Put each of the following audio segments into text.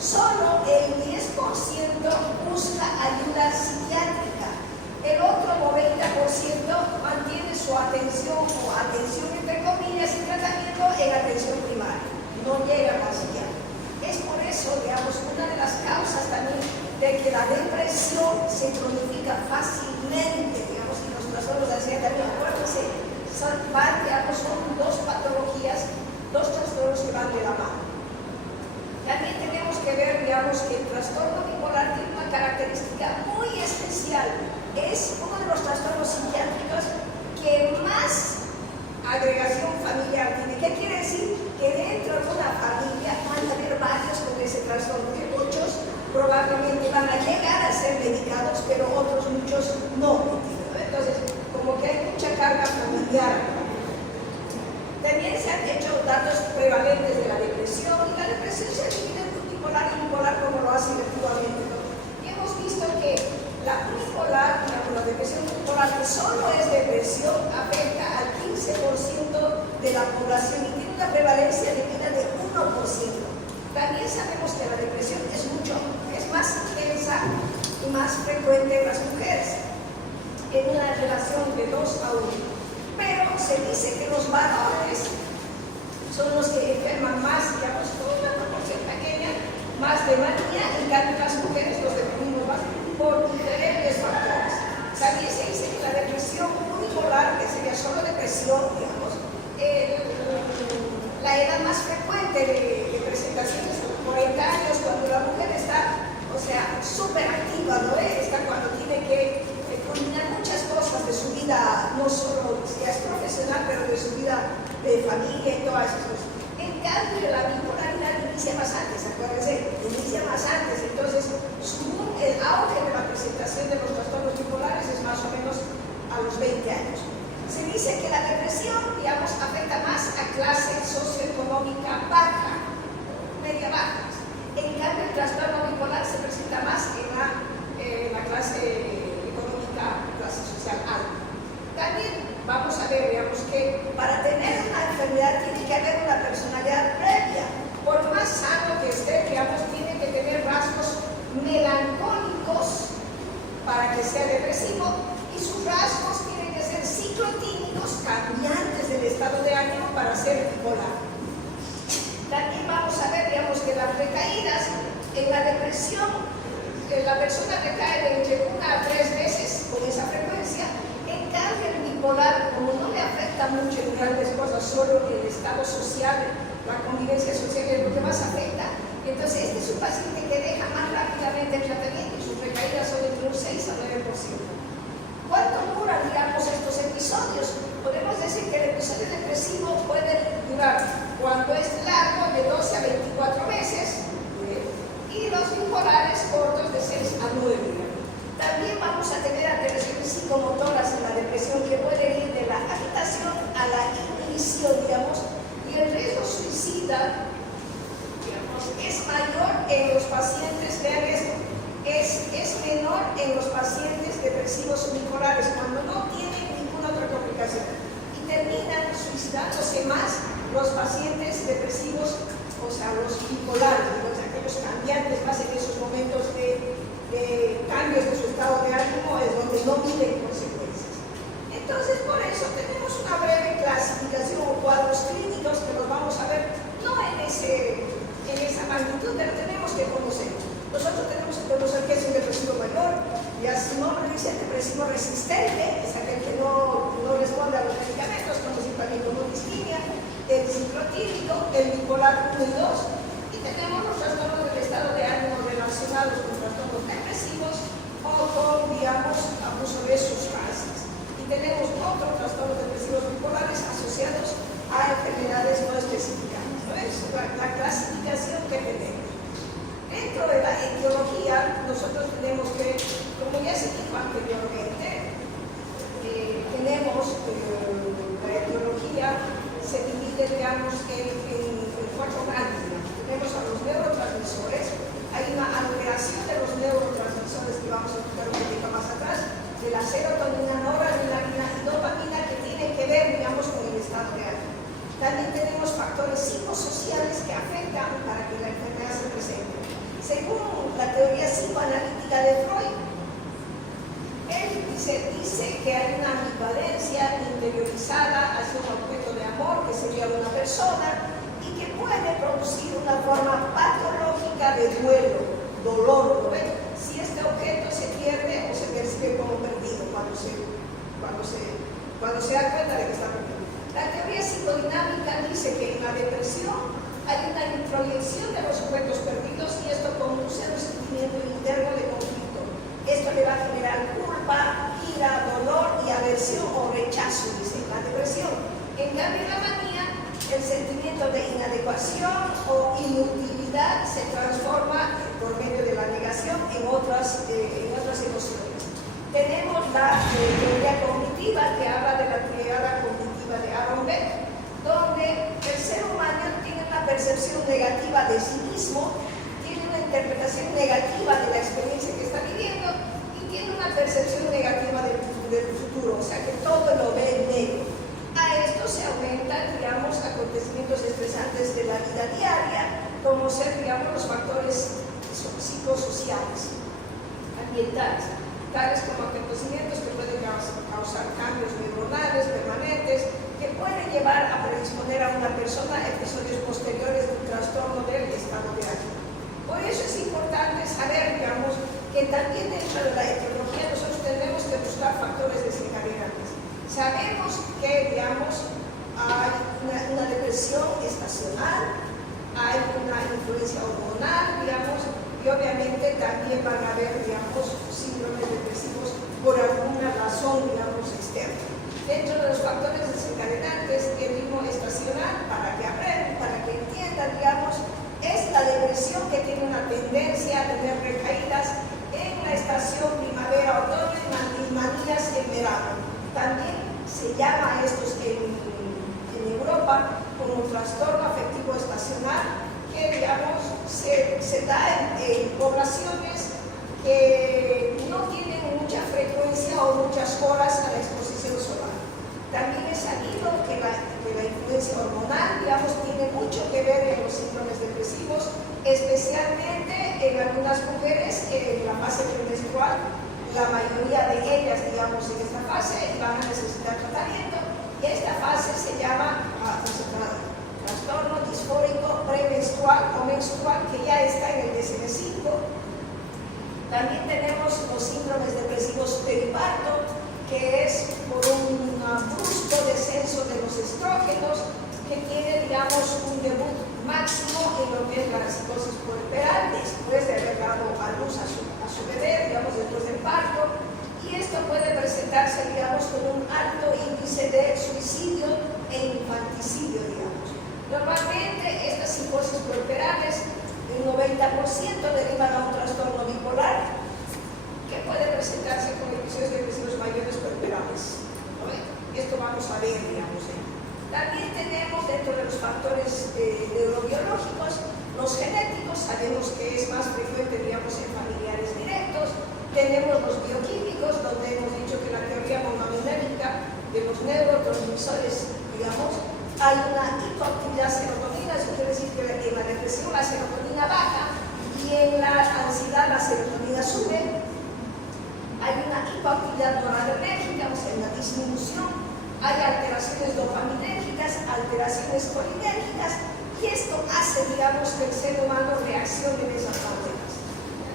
solo el 10% busca ayuda psiquiátrica. El otro 90% mantiene su atención o atención entre comillas y tratamiento en atención primaria. No llega al psiquiatra. Es por eso, digamos, una de las causas también de que la depresión se cronifica fácilmente, digamos, y los trastornos de ansiedad también, acuérdense, son dos patologías, dos trastornos que van de la mano. También tenemos que ver, digamos, que el trastorno bipolar tiene una característica muy especial. Es uno de los trastornos psiquiátricos que más agregación familiar tiene. ¿Qué quiere decir? Que dentro de una familia van a haber varios con ese trastorno, que muchos probablemente van a llegar a ser medicados, pero otros muchos no. Entonces, como que hay mucha carga familiar. También se han hecho datos prevalentes de la depresión, y la depresión se divide en unipolar y bipolar como lo hace actualmente, ¿no? Y hemos visto que la unipolar, la depresión unipolar, que solo es depresión, afecta al 15% de la población y tiene una prevalencia de vida de 1%. También sabemos que la depresión es más intensa y más frecuente en las mujeres, en una relación de 2 a 1. Pero se dice que los varones son los que enferman más, digamos, con una proporción pequeña, más de manía, en cambio las mujeres los deprimimos más por diferentes factores. También se dice que la depresión unipolar, que sería solo depresión, digamos, la edad más frecuente de presentaciones, 40 años, cuando la mujer está, o sea, súper activa, ¿no? Está cuando tiene que culminar muchas cosas de su vida, no solo si es profesional, pero de su vida de familia y todas esas cosas. En cambio, la bipolaridad inicia más antes, acuérdense, inicia más antes. Entonces, el auge de la presentación de los trastornos bipolares es más o menos a los 20 años. Se dice que la depresión, digamos, afecta más a clase socioeconómica baja, media baja. En cambio, el trastorno bipolar se presenta más en la clase clase social alta. También vamos a ver, digamos, que para tener una enfermedad tiene que haber una personalidad previa. Por más sano que esté, digamos, tiene que tener rasgos melancólicos para que sea depresivo, y sus rasgos tienen que ser ciclotímicos, cambiantes del estado de ánimo para ser bipolar. También vamos a ver, digamos, que las recaídas en la depresión, la persona recae de entre 1 a 3 veces con esa frecuencia. En cambio, el bipolar, como no le afecta mucho en grandes cosas, solo el estado social, la convivencia social es lo que más afecta, entonces este es un paciente que deja más rápidamente el tratamiento y sus recaídas son entre un 6 a 9%. ¿Cuánto duran, digamos, estos episodios? Podemos decir que el episodio depresivo puede durar, cuando es largo, de 12 a 24 meses, y los bipolares cortos de 6 a 9. También vamos a tener alteraciones psicomotoras en la depresión que pueden ir de la agitación a la inhibición, digamos, y el riesgo suicida, digamos, es mayor en los pacientes, vean esto, es menor en los pacientes depresivos bipolares cuando no tienen ninguna otra complicación, y terminan suicidándose más los pacientes depresivos, o sea, los bipolares, aquellos cambiantes más en esos momentos de cambios de su estado de ánimo, es donde no viven consecuencias. Entonces, por eso tenemos una breve clasificación o cuadros clínicos que los vamos a ver, no en esa magnitud, pero tenemos que conocer. Nosotros tenemos que conocer qué es un depresivo mayor, ya su nombre dice depresivo resistente, es aquel que no responde a los medicamentos, conocido también como distimia, el ciclotímico, el bipolar 1 y 2, y tenemos los trastornos del estado de ánimo relacionados con trastornos depresivos o con, digamos, abuso de sustancias. Y tenemos otros trastornos depresivos bipolares asociados a enfermedades no específicas. ¿No es? La clasificación que tenemos. Dentro de la etiología, nosotros tenemos que, como ya se dijo anteriormente, tenemos la etiología se divide, digamos, en 4 grandes. Tenemos a los neurotransmisores, hay una alteración de los neurotransmisores que vamos a explicar un poquito más atrás, de la serotonina, noradrenalina y dopamina, que tienen que ver, digamos, con el estado de ánimo. También tenemos factores psicosociales que afectan para que la enfermedad se presente. Según la teoría psicoanalítica de Freud, él dice que hay una ambivalencia interiorizada hacia un objeto de amor, que sería una persona, y que puede producir una forma patológica de duelo, dolor, ¿no ven? Si este objeto se pierde o se percibe como perdido cuando se da cuenta de que está perdido. La teoría psicodinámica dice que en la depresión hay una introyección de los sujetos perdidos y esto conduce a un sentimiento interno de conflicto. Esto le va a generar culpa, ira, dolor y aversión o rechazo, dice la depresión. En cambio, en la manía, el sentimiento de inadecuación o inutilidad se transforma por medio de la negación en otras emociones. Tenemos la teoría cognitiva que habla de la triada cognitiva de Aaron Beck, donde el ser humano tiene una percepción negativa de sí mismo, tiene una interpretación negativa de la experiencia que está viviendo y tiene una percepción negativa del futuro, o sea que todo lo ve negro. A esto se aumentan, digamos, acontecimientos estresantes de la vida diaria, como ser, digamos, los factores psicosociales, ambientales, tales como acontecimientos que pueden causar cambios neuronales permanentes, que pueden llevar a predisponer a una persona a episodios posteriores de un trastorno del estado de ánimo. Por eso es importante saber, digamos, que también dentro de la etiología nosotros tenemos que buscar factores desencadenantes. Sabemos que, digamos, hay una depresión estacional, hay una influencia hormonal, digamos, y obviamente también van a haber, digamos, síndromes depresivos por alguna razón, digamos, externa. Dentro de los factores desencadenantes, el ritmo estacional, para que aprendan, para que entiendan, digamos, es la depresión que tiene una tendencia a tener recaídas en la estación primavera-otoño y manías en verano. También se llama a estos en Europa como trastorno afectivo estacional, que, digamos, se da en poblaciones que no tienen mucha frecuencia o muchas horas a la exposición solar. También es sabido que la influencia hormonal, digamos, tiene mucho que ver en los síndromes depresivos, especialmente en algunas mujeres en la fase premenstrual. La mayoría de ellas, digamos, en esta fase van a necesitar tratamiento y esta fase se llama trastorno disfórico premenstrual o menstrual, que ya está en el DSM-5. También tenemos los síndromes depresivos periparto, que es por un brusco descenso de los estrógenos, que tiene, digamos, un debut máximo en lo que es la psicosis puerperal después de haber dado a luz a su bebé, digamos, después del parto, y esto puede presentarse, digamos, con un alto índice de suicidio e infanticidio, digamos. Normalmente estas psicosis puerperales, el 90% derivan a un trastorno bipolar, que puede presentarse con episodios depresivos mayores puerperales. ¿No? Esto vamos a ver, digamos. También tenemos dentro de los factores neurobiológicos, los genéticos, sabemos que es más frecuente, digamos, en familiares directos. Tenemos los bioquímicos, donde hemos dicho que la teoría monoaminética de los neurotransmisores, digamos, hay una hipoactividad serotonina, eso quiere decir que en la depresión la serotonina baja y en la ansiedad la serotonina sube. Hay una hipoactividad noradrenérgica, o sea, una disminución. Hay alteraciones dopaminérgicas, alteraciones colinérgicas, y esto hace, digamos, que el ser humano reaccione de esas maneras.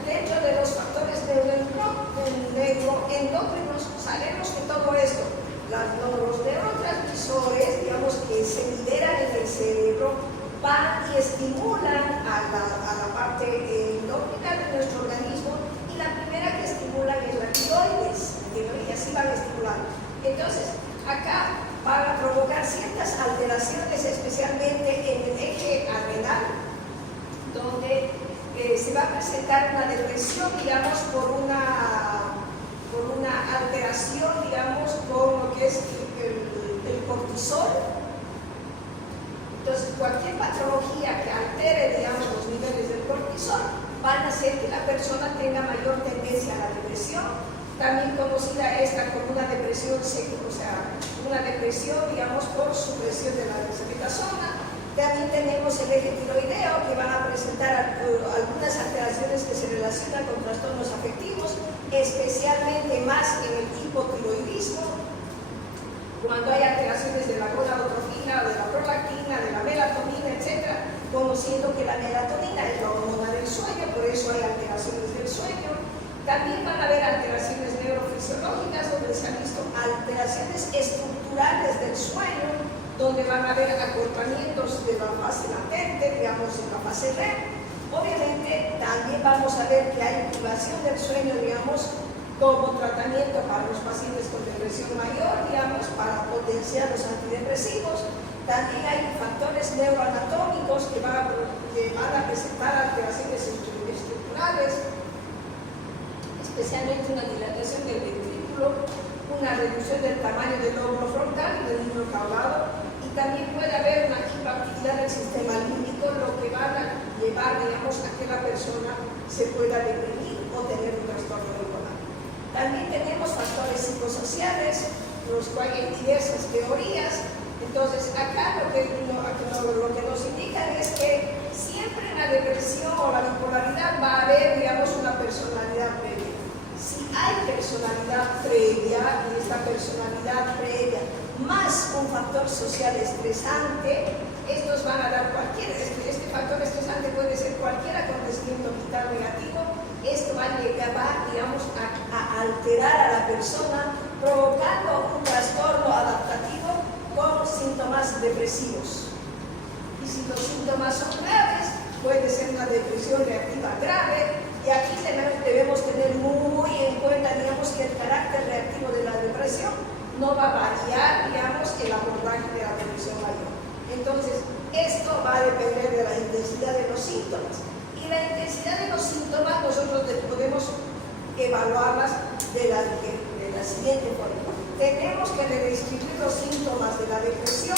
Dentro de los factores neuroendocrinos, sabemos que todo esto, los neurotransmisores, digamos, que se liberan en el cerebro, van y estimulan a la parte endocrina de nuestro organismo, y la primera que estimulan es la tiroides, y así van estimulando. Entonces, acá van a provocar ciertas alteraciones, especialmente en el eje adrenal, donde se va a presentar una depresión, digamos, por una alteración, digamos, con lo que es el cortisol. Entonces, cualquier patología que altere, digamos, los niveles del cortisol van a hacer que la persona tenga mayor tendencia a la depresión, también conocida esta como una depresión, o sea, una depresión, digamos, por supresión de la dexametasona. También tenemos el eje tiroideo, que van a presentar algunas alteraciones que se relacionan con trastornos afectivos, especialmente más en el hipotiroidismo, cuando hay alteraciones de la gonadotrofina, de la prolactina, de la melatonina, etc., conociendo que la melatonina es la hormona del sueño, por eso hay alteraciones del sueño. También van a haber alteraciones neurofisiológicas, donde se han visto alteraciones estructurales del sueño, donde van a haber acortamientos de la fase latente, digamos, en la fase REM. Obviamente, también vamos a ver que hay privación del sueño, digamos, como tratamiento para los pacientes con depresión mayor, digamos, para potenciar los antidepresivos. También hay factores neuroanatómicos que van a presentar alteraciones estructurales, especialmente una dilatación del ventrículo, una reducción del tamaño del lóbulo frontal y del núcleo caudado, y también puede haber una hiperactividad del sistema límbico, lo que va a llevar, digamos, a que la persona se pueda deprimir o tener un trastorno bipolar. También tenemos factores psicosociales, los cuales hay diversas teorías. Entonces, acá lo que nos indican es que siempre en la depresión o la bipolaridad va a haber, digamos, una personalidad previa. Si hay personalidad previa, y esta personalidad previa más un factor social estresante, estos van a dar este factor estresante puede ser cualquier acontecimiento vital negativo. Esto va a llevar, digamos, a alterar a la persona, provocando un trastorno adaptativo con síntomas depresivos. Y si los síntomas son graves, puede ser una depresión reactiva grave, y aquí debemos tener muy en cuenta, digamos, que el carácter reactivo de la depresión no va a variar, digamos, el abordaje de la depresión mayor. Entonces, esto va a depender de la intensidad de los síntomas. Y la intensidad de los síntomas nosotros podemos evaluarlas de la siguiente forma. Tenemos que describir los síntomas de la depresión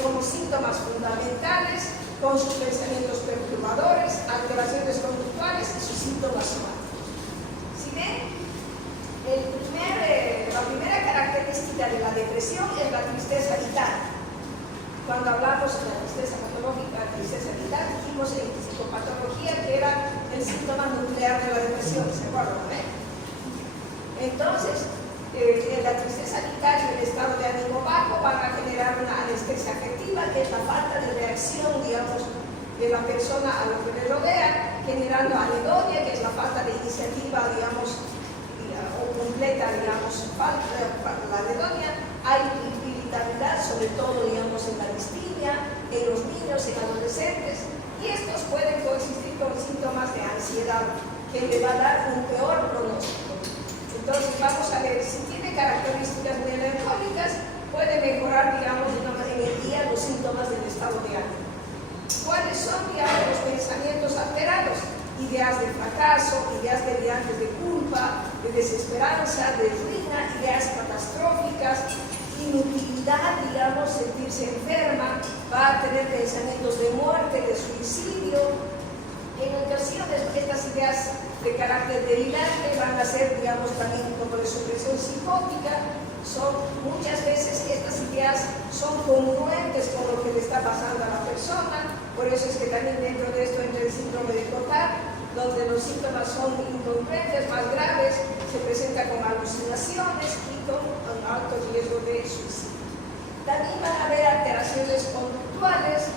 como síntomas fundamentales, con sus pensamientos perturbadores, alteraciones conductuales y sus síntomas somáticos. Si ven, la primera característica de la depresión es la tristeza vital. Cuando hablamos de la tristeza patológica, tristeza vital, dijimos en psicopatología que era el síntoma nuclear de la depresión, ¿se acuerdan? Entonces, la tristeza vital y el estado de ánimo bajo van a generar una anestesia afectiva, que es la falta de reacción, digamos, de la persona a lo que le rodea, generando anedonia, que es la falta de iniciativa, digamos, o completa, digamos, la anedonia. Hay irritabilidad, sobre todo, digamos, en la distimia, en los niños, en adolescentes, y estos pueden coexistir con síntomas de ansiedad, que le va a dar un peor pronóstico. Entonces, vamos a ver, si tiene características melancólicas, puede mejorar, digamos, en el día los síntomas del estado de ánimo. ¿Cuáles son, digamos, los pensamientos alterados? Ideas de fracaso, ideas delirantes de culpa, de desesperanza, de ruina, ideas catastróficas, inutilidad, digamos, sentirse enferma, va a tener pensamientos de muerte, de suicidio. En ocasiones, estas ideas de carácter delirante van a ser, digamos, también como de supresión psicótica. Muchas veces estas ideas son congruentes con lo que le está pasando a la persona. Por eso es que también dentro de esto entra el síndrome de Cotard, donde los síntomas son incongruentes, más graves, se presenta con alucinaciones y con un alto riesgo de suicidio. También van a haber alteraciones conductuales,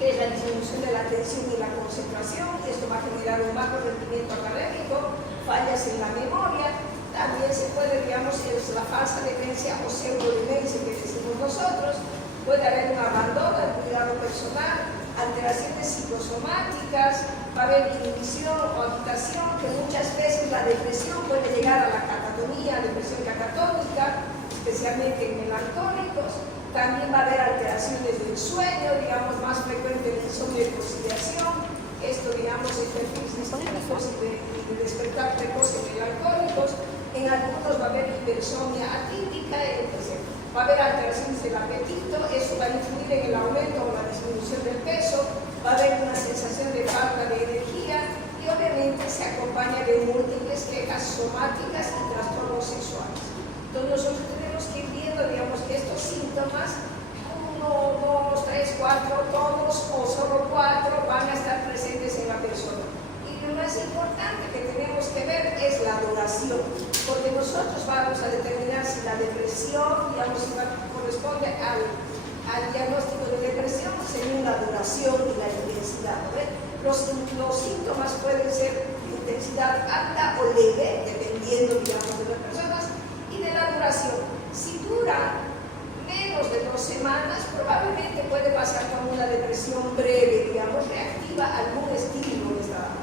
que es la disminución de la atención y la concentración, y esto va a generar un bajo rendimiento académico, fallas en la memoria. También se puede, digamos, es la falsa demencia o pseudodemencia que decimos nosotros. Puede haber un abandono del cuidado personal, alteraciones psicosomáticas, va a haber inhibición o agitación, que muchas veces la depresión puede llegar a la catatonía, depresión catatónica, especialmente en melancólicos. También va a haber alteraciones del sueño, digamos, más frecuente el insomnio y conciliación. Esto, digamos, en perfiles distintos y de despertar precoz en melancólicos. En algunos va a haber hipersomnia atípica, etc. Va a haber alteraciones del apetito, eso va a influir en el aumento o la disminución del peso. Va a haber una sensación de falta de energía y obviamente se acompaña de múltiples quejas somáticas y trastornos sexuales. Entonces nosotros tenemos que ir viendo, digamos, que estos síntomas, 1, 2, 3, 4, más importante que tenemos que ver es la duración, porque nosotros vamos a determinar si la depresión, digamos, si corresponde al diagnóstico de depresión según la duración y la intensidad, ¿no? Los síntomas pueden ser de intensidad alta o leve, dependiendo, digamos, de las personas, y de la duración. Si dura menos de 2 semanas, probablemente puede pasar como una depresión breve, digamos, reactiva a algún estímulo que está dando.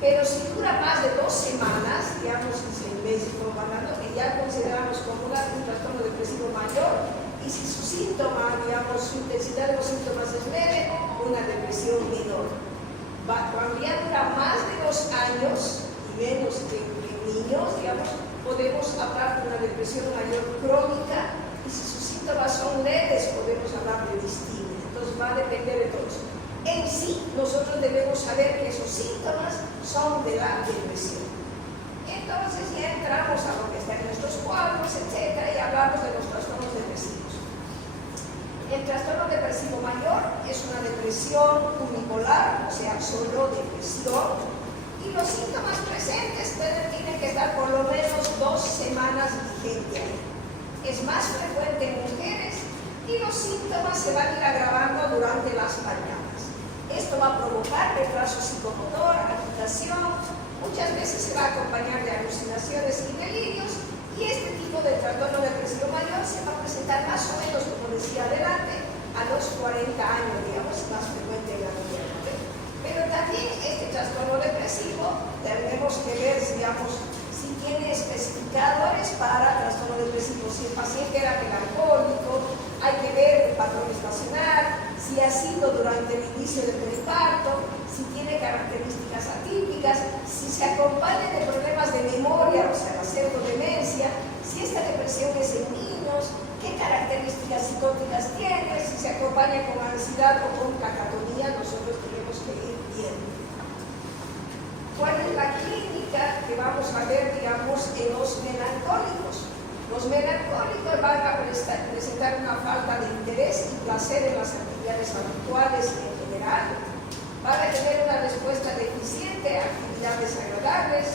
Pero si dura más de 2 semanas, digamos, 6 meses, que ya consideramos como un trastorno depresivo mayor, y si su síntoma, digamos, su intensidad de los síntomas es leve, una depresión menor. Cuando ya dura más de 2 años y menos que niños, digamos, podemos hablar de una depresión mayor crónica, y si sus síntomas son leves, podemos hablar de distimia. Entonces va a depender de todo eso. En sí, nosotros debemos saber que esos síntomas son de la depresión. Entonces ya entramos a lo que está en nuestros cuadros, etc., y hablamos de los trastornos depresivos. El trastorno depresivo mayor es una depresión unipolar, o sea, solo depresión, y los síntomas presentes tienen que estar por lo menos 2 semanas vigentes. Es más frecuente en mujeres y los síntomas se van a ir agravando durante las mañanas. Esto va a provocar retraso psicomotor, agitación, muchas veces se va a acompañar de alucinaciones y delirios, y este tipo de trastorno depresivo mayor se va a presentar más o menos, como decía adelante, a los 40 años, digamos, más frecuente en la mujer. Pero también este trastorno depresivo tenemos que ver, digamos, si tiene especificadores para trastorno depresivo. Si el paciente era melancólico, hay que ver el patrón estacional, si ha sido durante el inicio del periparto, si tiene características atípicas, si se acompaña de problemas de memoria, o sea, la pseudodemencia, si esta depresión es en niños, qué características psicóticas tiene, si se acompaña con ansiedad o con catatonía, nosotros tenemos que ir viendo. ¿Cuál es la clínica que vamos a ver, digamos, en los melancólicos? Los melancólicos van a presentar una falta de interés y placer en las actividades habituales en general, van a tener una respuesta deficiente a actividades agradables,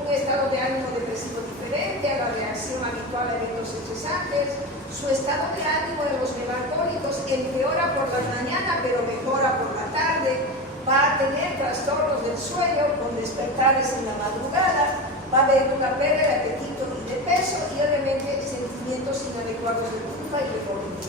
un estado de ánimo depresivo diferente a la reacción habitual a eventos estresantes. Su estado de ánimo de los melancólicos empeora por la mañana pero mejora por la tarde, va a tener trastornos del sueño con despertares en la madrugada, va a haber una pérdida de apetito y de peso y obviamente sentimientos inadecuados de culpa y remordimiento.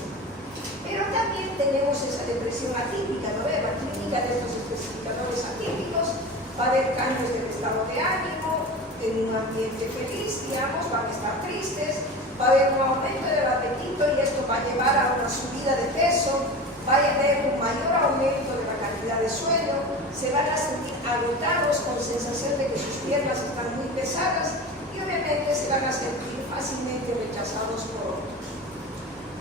Pero también tenemos esa depresión atípica, ¿no? La clínica de estos especificadores atípicos, va a haber cambios del estado de ánimo, en un ambiente feliz, digamos, van a estar tristes, va a haber un aumento del apetito y esto va a llevar a una subida de peso, va a haber un mayor aumento de la cantidad de sueño, se van a sentir agotados con sensación de que sus piernas están muy pesadas y obviamente se van a sentir fácilmente rechazados por otros.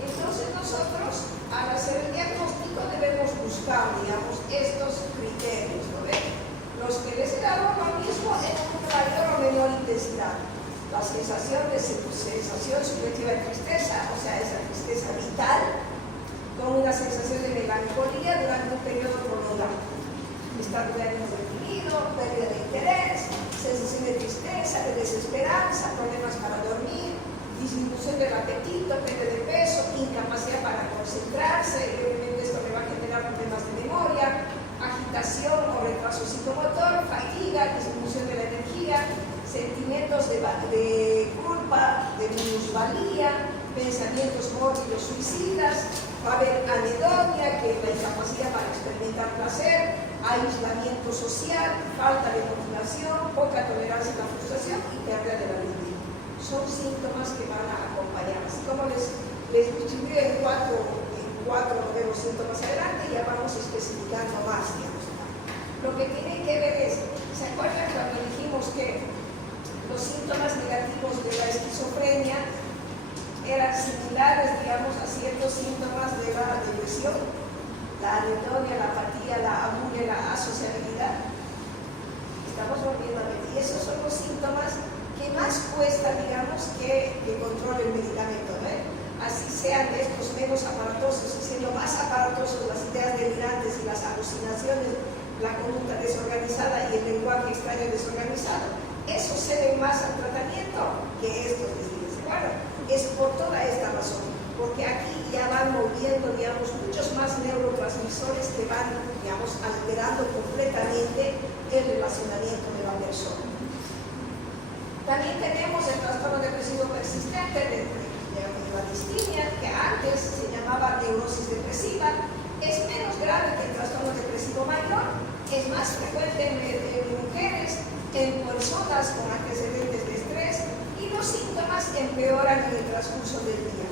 Entonces nosotros, al hacer el diagnóstico, debemos buscar, digamos, estos criterios, ¿no ven? Los que les he dado lo mismo en una mayor o menor intensidad. La sensación subjetiva de tristeza, o sea, esa tristeza vital, con una sensación de melancolía durante un periodo prolongado. Estado de ánimo deprimido, pérdida de interés, sensación de tristeza, de desesperanza, problemas para dormir, disminución del apetito, pérdida de peso, incapacidad para concentrarse, y obviamente esto le va a generar problemas de memoria, agitación o retraso psicomotor, fatiga, disminución de la energía, sentimientos de culpa, de minusvalía, pensamientos mórbidos suicidas, va a haber anedonia, que es la incapacidad para experimentar placer, aislamiento social, falta de motivación, poca tolerancia a la frustración y pérdida de la libido. Son síntomas que van a acompañar. Así como les distribuí en cuatro nuevos síntomas adelante, ya vamos especificando más, digamos. Lo que tienen que ver es, ¿se acuerdan cuando dijimos que los síntomas negativos de la esquizofrenia eran similares, digamos, a ciertos síntomas de la depresión? La anedonia, la apatía, la abulia, la asociabilidad. Estamos volviendo a ver. Y esos son los síntomas que más cuesta, digamos, que controle el medicamento, ¿no? Así sean estos menos aparatosos, y siendo más aparatosos las ideas delirantes y las alucinaciones, la conducta desorganizada y el lenguaje extraño desorganizado. Eso se ve más al tratamiento que estos desvíos de guarda. Es por toda esta razón, porque aquí ya van moviendo, digamos, muchos más neurotransmisores que van, digamos, alterando completamente el relacionamiento de la persona. También tenemos el trastorno depresivo persistente de la distimia, que antes se llamaba neurosis depresiva. Es menos grave que el trastorno depresivo mayor, es más frecuente en mujeres, en personas con antecedentes de estrés, y los síntomas empeoran en el transcurso del día.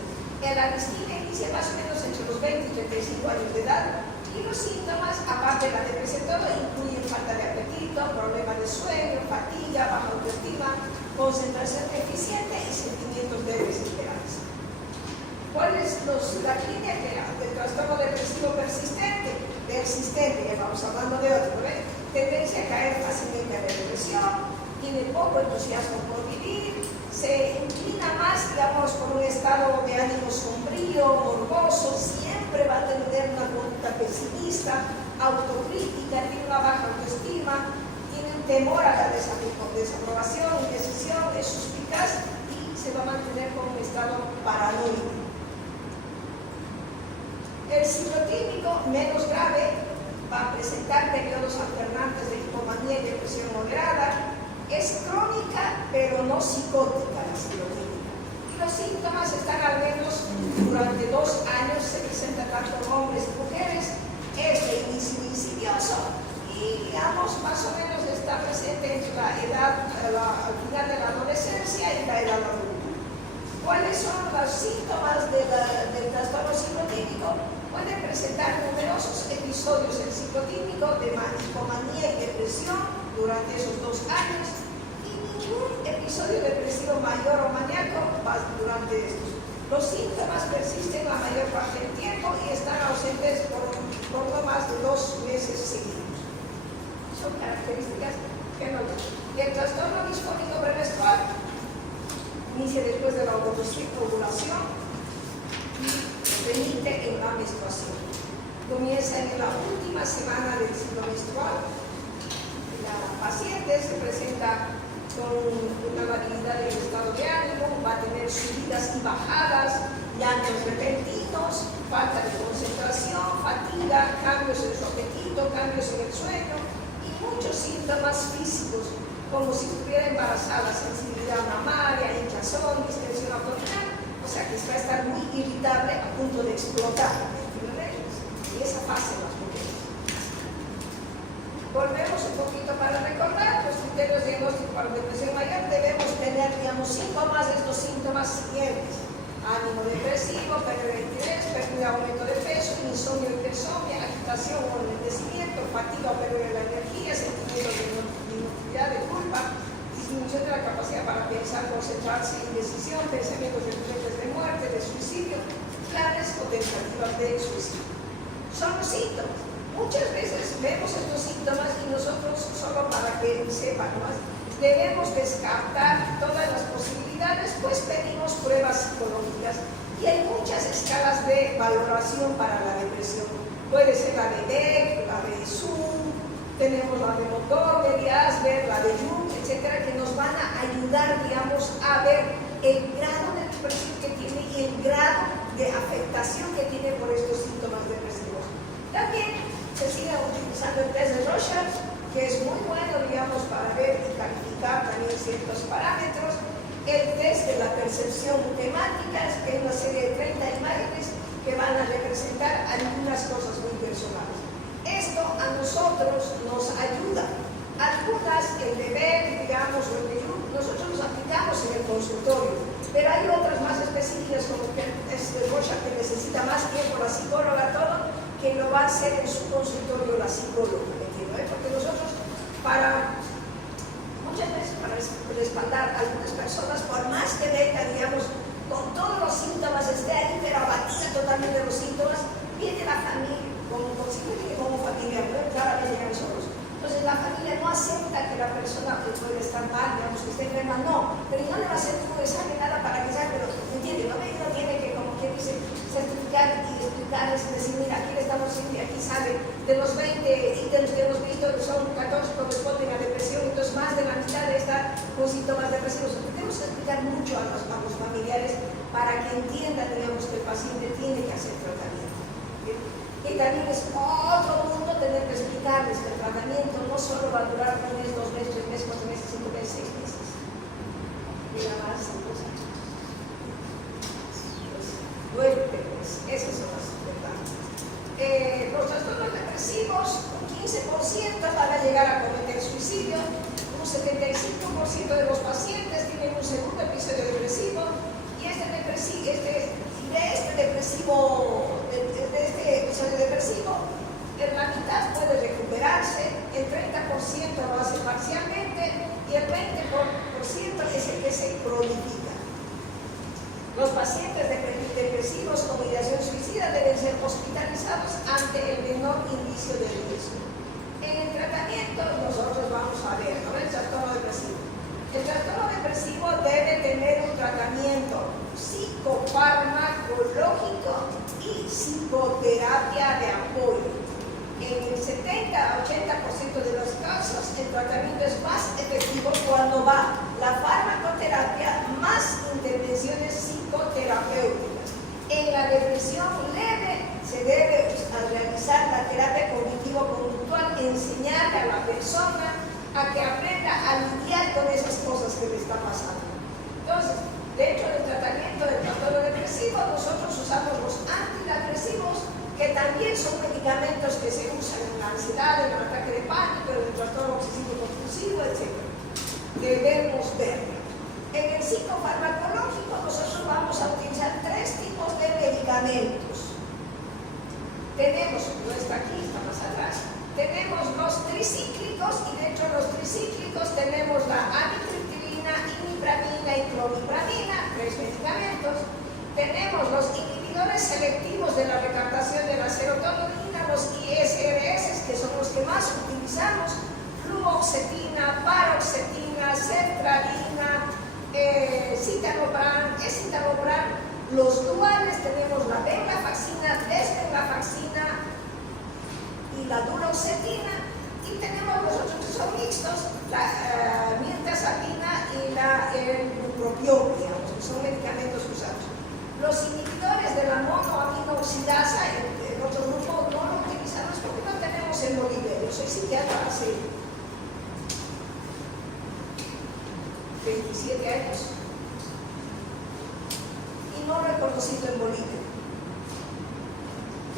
La distimia inicia más o menos entre los 20 y 35 años de edad, y los síntomas, aparte de la depresión, todo incluyen falta de apetito, problemas de sueño, fatiga, baja autoestima, concentración deficiente y sentimientos de desesperanza. ¿Cuál es la clínica del trastorno depresivo persistente? Ya vamos hablando de otro, ¿ves? Tendencia a caer fácilmente a la depresión, tiene poco entusiasmo por vivir, se inclina más, digamos, por un estado de ánimo sombrío, morboso, siempre va a tener una conducta pesimista, autocrítica, tiene una baja autoestima, tiene un temor a la desaprobación, indecisión, es suspicaz y se va a mantener con un estado paranoico. El ciclotímico, menos grave, va a presentar periodos alternantes de hipomanía y depresión moderada. Es crónica, pero no psicótica la ciclotímica. Y los síntomas están al menos durante 2 años, se presenta tanto en hombres y mujeres. Es de inicio insidioso y, digamos, más o menos está presente entre la edad, al final de la adolescencia y la edad adulta. ¿Cuáles son los síntomas del trastorno ciclotímico? Pueden presentar numerosos episodios en ciclotímico de hipomanía y depresión durante esos 2 años, y ningún episodio depresivo mayor o maníaco durante estos. Los síntomas persisten la mayor parte del tiempo y están ausentes por no más de 2 meses seguidos. Son características fenomenales. El trastorno disfónico premenstrual inicia después de la ovulación y remite en la menstruación. Comienza en la última semana del ciclo menstrual. La paciente se presenta con una variabilidad del estado de ánimo, va a tener subidas y bajadas, llantos repentinos, falta de concentración, fatiga, cambios en su apetito, cambios en el sueño y muchos síntomas físicos, como si estuviera embarazada, sensibilidad mamaria, hinchazón, distensión abdominal. O sea que va a estar muy irritable a punto de explotar. Y esa fase las mujeres. Volvemos un poquito para recordar los criterios diagnósticos para depresión mayor. Debemos tener, digamos, estos síntomas siguientes: ánimo depresivo, pérdida de interés, pérdida o aumento de peso, insomnio y hipersomnia, agitación o enlentecimiento, fatiga o pérdida de la energía, sentimientos de inocuidad, de culpa, disminución de la capacidad para pensar, concentrarse, indecisión, pensamientos recurrentes de muerte, de suicidio, planes o tentativas de suicidio. Son los síntomas. Muchas veces vemos estos síntomas y nosotros, solo para que sepan más, debemos descartar todas las posibilidades, pues pedimos pruebas psicológicas y hay muchas escalas de valoración para la depresión. Puede ser la de Beck, la de Zoom, tenemos la de Montgomery, Asberg, la de Jung, etcétera, que nos van a ayudar, digamos, a ver el grado de depresión que tiene y el grado de afectación que tiene por estos síntomas depresivos. También se sigue utilizando el test de Rorschach, que es muy bueno, digamos, para ver y calificar también ciertos parámetros. El test de la percepción temática, que es una serie de 30 imágenes que van a representar algunas cosas muy personales. Esto a nosotros nos ayuda. Algunas, el de Beck, digamos, o el de Jung, nosotros los aplicamos en el consultorio, pero hay otras más específicas, como el test de Rorschach, que necesita más tiempo la psicóloga, todo, que lo va a hacer en su consultorio la psicóloga, ¿entiendes? Porque nosotros, muchas veces para respaldar a algunas personas, por más que venga, digamos, con todos los síntomas, esté ahí, pero abatida totalmente de los síntomas, viene la familia, como familia, ¿no? Cada vez llegan solos. Entonces la familia no acepta que la persona puede estar mal, digamos, que esté enferma, no, pero no le va a hacer un examen, nada para que sea, pero entiende, ¿no? Uno tiene que, como quien dice, certificar y explicarles y decir, mira, aquí le estamos diciendo, aquí sale de los 20 ítems que hemos visto que son 14 corresponden a depresión, entonces más de la mitad está con síntomas depresivos. Tenemos que explicar mucho a los familiares para que entiendan, digamos, que el paciente tiene que hacer tratamiento. Y también es otro mundo tener que explicarles que el tratamiento no solo va a durar 1 mes, 2 meses, 3 meses, 4 meses, 5 meses, 6 meses. Mira más, pues, 9 meses. Esas son las importantes. Los trastornos depresivos, un 15% van a llegar a cometer suicidio, un 75% de los pacientes tienen un segundo episodio depresivo, y este episodio depresivo, en la mitad puede recuperarse, el 30% lo hace parcialmente y el 20% es el que se cronifica. Los pacientes depresivos con ideación suicida deben ser hospitalizados ante el menor indicio de riesgo. En el tratamiento nosotros vamos a ver, ¿no? El trastorno depresivo. El trastorno depresivo debe tener un tratamiento psicofarmacológico y psicoterapia de apoyo. En el 70 a 80% de los casos el tratamiento es más efectivo cuando va la farmacoterapia más intervenciones psicoterapéuticas. En la depresión leve se debe realizar la terapia cognitivo-conductual, enseñarle a la persona a que aprenda a lidiar con esas cosas que le están pasando. Entonces, dentro del tratamiento del trastorno depresivo, nosotros usamos los antidepresivos, que también son medicamentos que se usan en la ansiedad, en el ataque de pánico, en el trastorno obsesivo-compulsivo, etc. Debemos verlo. En el psicofarmacológico, nosotros vamos a utilizar 3 tipos de medicamentos. Tenemos, no está aquí, está más atrás, tenemos los tricíclicos, y dentro de los tricíclicos tenemos la amitriptilina, imipramina y clomipramina, 3 medicamentos. Tenemos los inhibidores selectivos de la recaptación de la serotonina, los ISRS, que son los que más utilizamos, fluoxetina, paroxetina, sertralina, citalopram, escitalopram. Los duales tenemos la venlafaxina, desvenlafaxina y la duloxetina, y tenemos los otros que son mixtos, la mirtazapina y la bupropión, digamos, que son medicamentos usados. Los inhibidores de la monoaminoxidasa, el otro grupo no lo utilizamos porque no tenemos el Bolivia. Yo soy psiquiatra hace 27 años y no lo he conocido en Bolivia,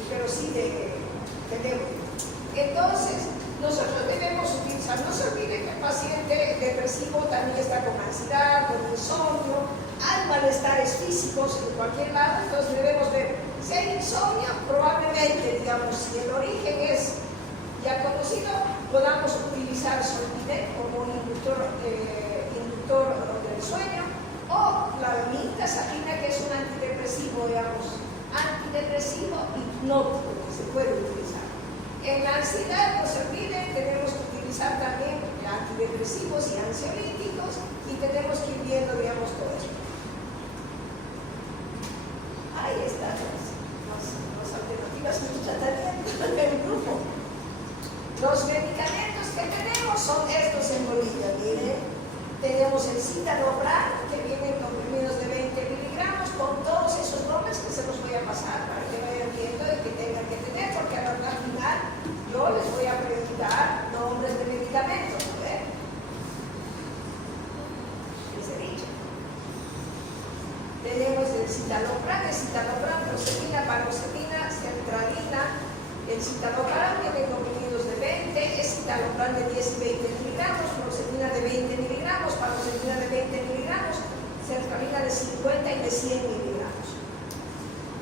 pero sí tenemos. Entonces, nosotros debemos utilizar, no se olvide que el paciente depresivo también está con ansiedad, con insomnio, hay malestares físicos en cualquier lado, entonces debemos ver si hay insomnio, probablemente, digamos, si el origen es ya conocido, podamos utilizar Solmidex como un inductor del sueño, o la mirtazapina, que es un antidepresivo, digamos, antidepresivo hipnótico, que se puede utilizar. En la ansiedad, no se olviden, tenemos que utilizar también antidepresivos y ansiolíticos, y tenemos que ir viendo, digamos, todo esto. Ahí están las alternativas de tratamiento del grupo. Los medicamentos que tenemos son estos en Bolivia, miren. Tenemos el citalopram, que viene en comprimidos de 20 miligramos, con todos esos nombres que se los voy a pasar para que vayan viendo y que tengan que tener, porque al final yo les voy a preguntar nombres de medicamentos, ¿no ven? Les he dicho. Tenemos el citalopram, proxetina, paroxetina, sertralina. El citalopram tiene comprimidos de 20, es citalopram de 10 y 20 miligramos, proxetina de 20 miligramos, paroxetina de 20 miligramos, sertralina de 50 y de 100 miligramos.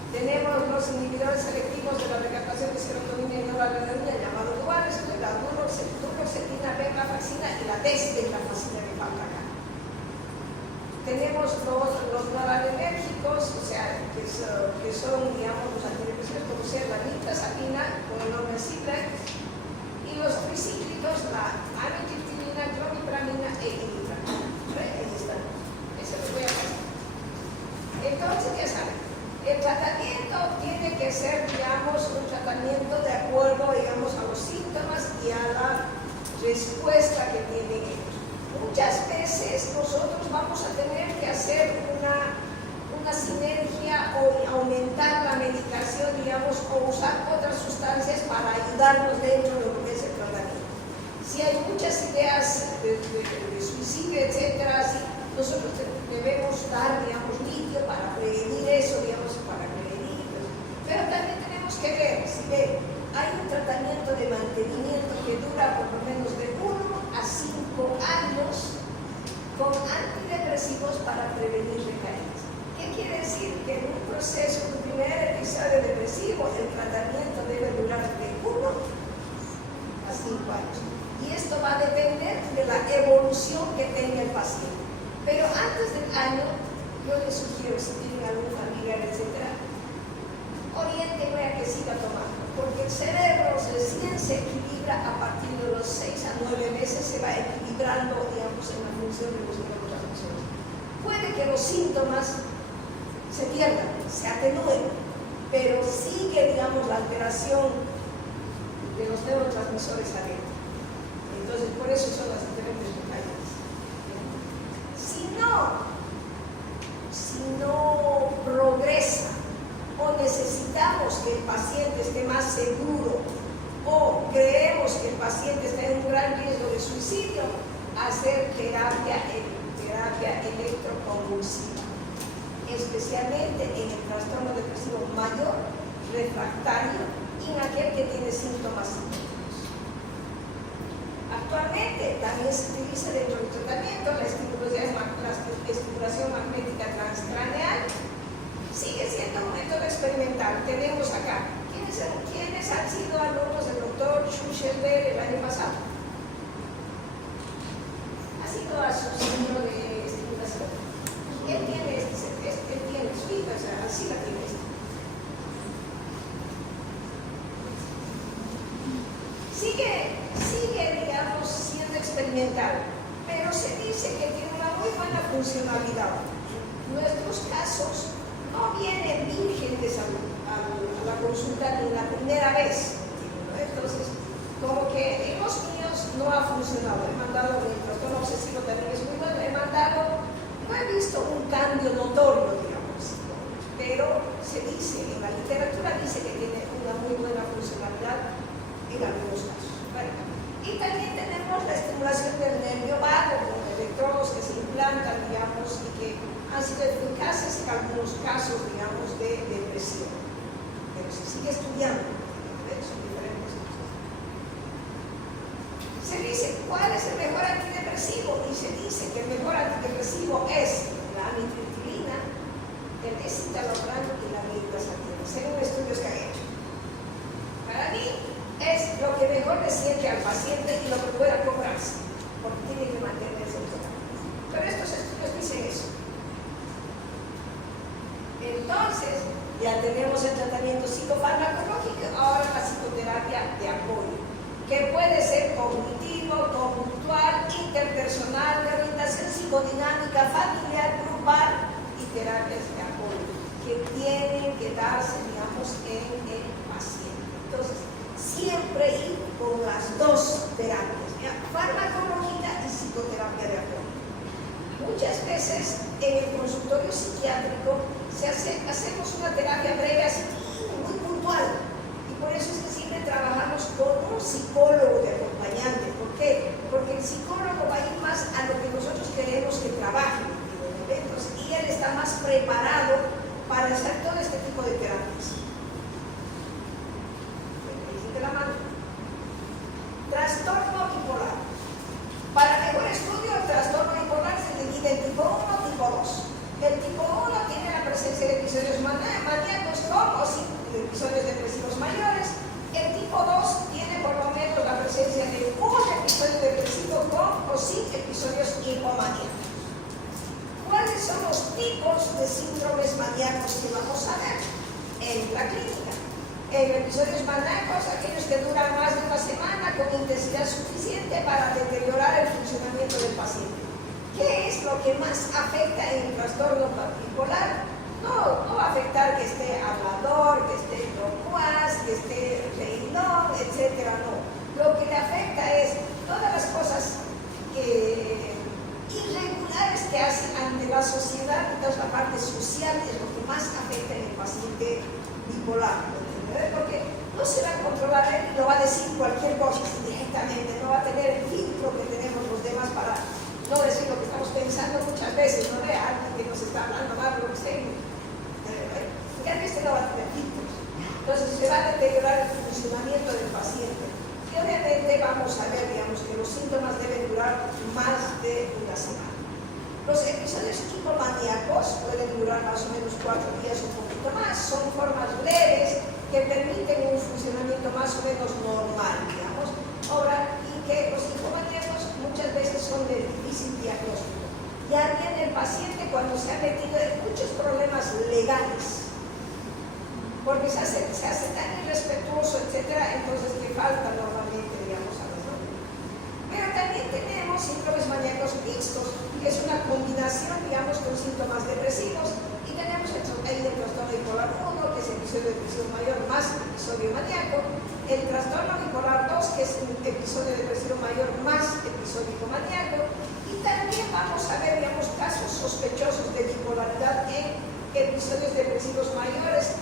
Tenemos los inhibidores selectivos de la recaptación de serotonina y noradrenalina, llamados duales, la duloxetina, venlafaxina y la desvenlafaxina de falta acá. Tenemos los noradrenérgicos, o sea, que son, digamos, los antidepresivos, como sea la mirtazapina con el nombre Ciplex, y los tricíclicos, la amitriptilina, clomipramina e imipramina. Ahí están. Eso les voy a pasar. Entonces, ya saben, el tratamiento tiene que ser, digamos, un tratamiento de acuerdo, digamos, a los síntomas y respuesta que tienen ellos. Muchas veces nosotros vamos a tener que hacer una sinergia o aumentar la medicación, digamos, o usar otras sustancias para ayudarnos dentro de lo que es el tratamiento. Si hay muchas ideas de suicidio, etcétera, nosotros debemos dar, digamos, litio para prevenir eso, digamos, para prevenir. Pero también tenemos que ver, si hay un tratamiento de mantenimiento que dura por lo menos de 1 a 5 años con antidepresivos para prevenir recaídas. ¿Qué quiere decir? Que en un proceso, un primer episodio depresivo, el tratamiento debe durar de 1 a 5 años. Y esto va a depender de la evolución que tenga el paciente. Pero antes del año, yo les sugiero, si tienen algún familiar, etcétera, oriéntenme a que siga tomando, porque el cerebro recién se equilibra a partir de los 6 a 9 meses, se va equilibrando, digamos, en la función de los neurotransmisores. Puede que los síntomas se pierdan, se atenúen, pero sigue, digamos, la alteración de los neurotransmisores adentro. Entonces, por eso son las diferentes recaídas. Si no progresa o necesitamos que el paciente esté más seguro o creemos que el paciente está en un gran riesgo de suicidio, hacer terapia electroconvulsiva, especialmente en el trastorno depresivo mayor, refractario y en aquel que tiene síntomas psicóticos. Actualmente también se utiliza dentro del tratamiento la estimulación magnética transcraneal. Sigue siendo un método experimental. Tenemos acá, ¿quiénes han sido alumnos del doctor Schuschelberg el año pasado? Ha sido a su centro de estimulación. Él tiene él tiene su hija, o sea, así la tiene. Sigue, digamos, siendo experimental, pero se dice que tiene una muy buena funcionalidad. Nuestros casos no vienen vírgenes a la consulta ni la primera vez. Entonces, como que en los míos no ha funcionado. He mandado, el trastorno obsesivo también es muy bueno, no he visto un cambio notorio, digamos, pero se dice, en la literatura dice que tiene una muy buena funcionalidad en algunos casos. Bueno, y también tenemos la estimulación del nervio vago con electrodos que se implantan, digamos, y que han sido eficaces en algunos casos, digamos, de depresión. Pero se sigue estudiando, son diferentes cosas. Se dice, ¿cuál es el mejor antidepresivo? Y se dice que el mejor antidepresivo es la amitriptilina, el escitalopram y la mirtazapina, según estudios que han hecho. Para mí, es lo que mejor le siente al paciente y lo que pueda cobrarse, porque tiene que mantenerse en tratamiento. Pero estos estudios dicen eso. Entonces, ya tenemos el tratamiento psicofarmacológico, ahora la psicoterapia de apoyo, que puede ser cognitivo, conductual, interpersonal, de orientación psicodinámica, familiar, grupal y terapias de apoyo, que tienen que darse, digamos, en el paciente. Entonces, siempre ir con las dos terapias, ¿ya? Farmacológica y psicoterapia de apoyo. Muchas veces en el consultorio psiquiátrico hacemos una terapia breve así, muy puntual, y por eso es que siempre trabajamos con un psicólogo de acompañante. ¿Por qué? Porque el psicólogo va a ir más a lo que nosotros queremos que trabaje en los eventos, y él está más preparado para hacer todo este tipo de terapias. La mano. Trastorno bipolar. Para mejor estudio, el trastorno bipolar se divide en tipo 1 y tipo 2. El tipo 1 tiene la presencia de episodios maníacos con o sin episodios depresivos mayores. El tipo 2 tiene por lo menos la presencia de un episodio depresivo con o sin episodios hipomaníacos. ¿Cuáles son los tipos de síndromes maníacos que vamos a ver en la clínica? En episodios maníacos, aquellos que duran más de una semana con intensidad suficiente para deteriorar el funcionamiento del paciente. ¿Qué es lo que más afecta en el trastorno bipolar? No va a afectar que esté hablador, que esté locuaz, que esté reilón, etc. No. Lo que le afecta es todas las cosas irregulares que hace ante la sociedad, entonces la parte social es lo que más afecta en el paciente bipolar, ¿entendés? Porque no se va a controlar él y no va a decir cualquier cosa directamente, no va a tener el filtro que tenemos los demás para no decir lo que estamos pensando muchas veces, no ve a alguien que nos está hablando mal, lo que sea, ya este no va a tener filtros. Entonces se va a deteriorar el funcionamiento del paciente. Y obviamente vamos a ver, digamos, que los síntomas deben durar más de una semana. Los episodios hipomaníacos pueden durar más o menos 4 días o un poquito más. Son formas leves que permiten un funcionamiento más o menos normal, digamos. Ahora, y que los hipomaníacos muchas veces son de difícil diagnóstico. Ya viene el paciente cuando se ha metido en muchos problemas legales, porque se hace tan irrespetuoso, etcétera, entonces le falta normalmente, digamos, a los hombres. Pero también tenemos síndromes maníacos mixtos, que es una combinación, digamos, con síntomas depresivos, y tenemos ahí el trastorno bipolar 1, que es episodio de depresión mayor más episodio maníaco, el trastorno bipolar 2, que es un episodio de depresión mayor más episodio hipomaníaco, y también vamos a ver, digamos, casos sospechosos de bipolaridad en episodios depresivos mayores,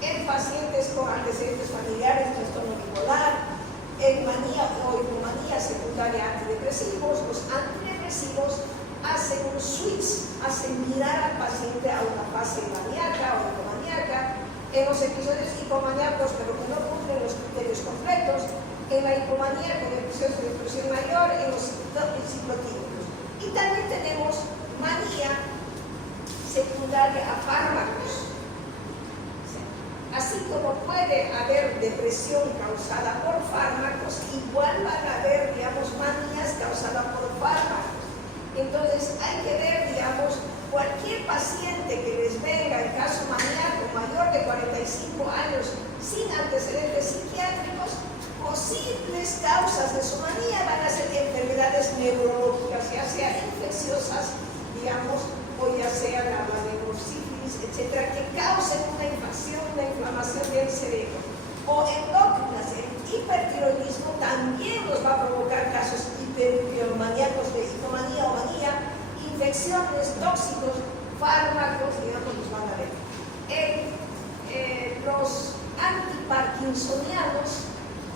en pacientes con antecedentes familiares, trastorno bipolar, en manía o hipomanía secundaria antidepresivos. Los antidepresivos hacen un switch, hacen mirar al paciente a una fase maníaca o hipomaníaca. En los episodios hipomaníacos, pero que no cumplen los criterios completos, en la hipomanía con episodios de depresión mayor, en los ciclotímicos. Y también tenemos manía secundaria a fármacos. Así como puede haber depresión causada por fármacos, igual van a haber, digamos, manías causadas por fármacos. Entonces hay que ver, digamos, cualquier paciente que les venga en caso maníaco mayor de 45 años sin antecedentes psiquiátricos, posibles causas de su manía van a ser enfermedades neurológicas, ya sea infecciosas, digamos, o ya sea la neurosífilis, etcétera, que causen una inflamación del cerebro. O endócrinas, el hipertiroidismo también nos va a provocar casos hipermaníacos de hipomanía o manía, infecciones, tóxicos, fármacos, digamos, nos van a ver. Los antiparkinsonianos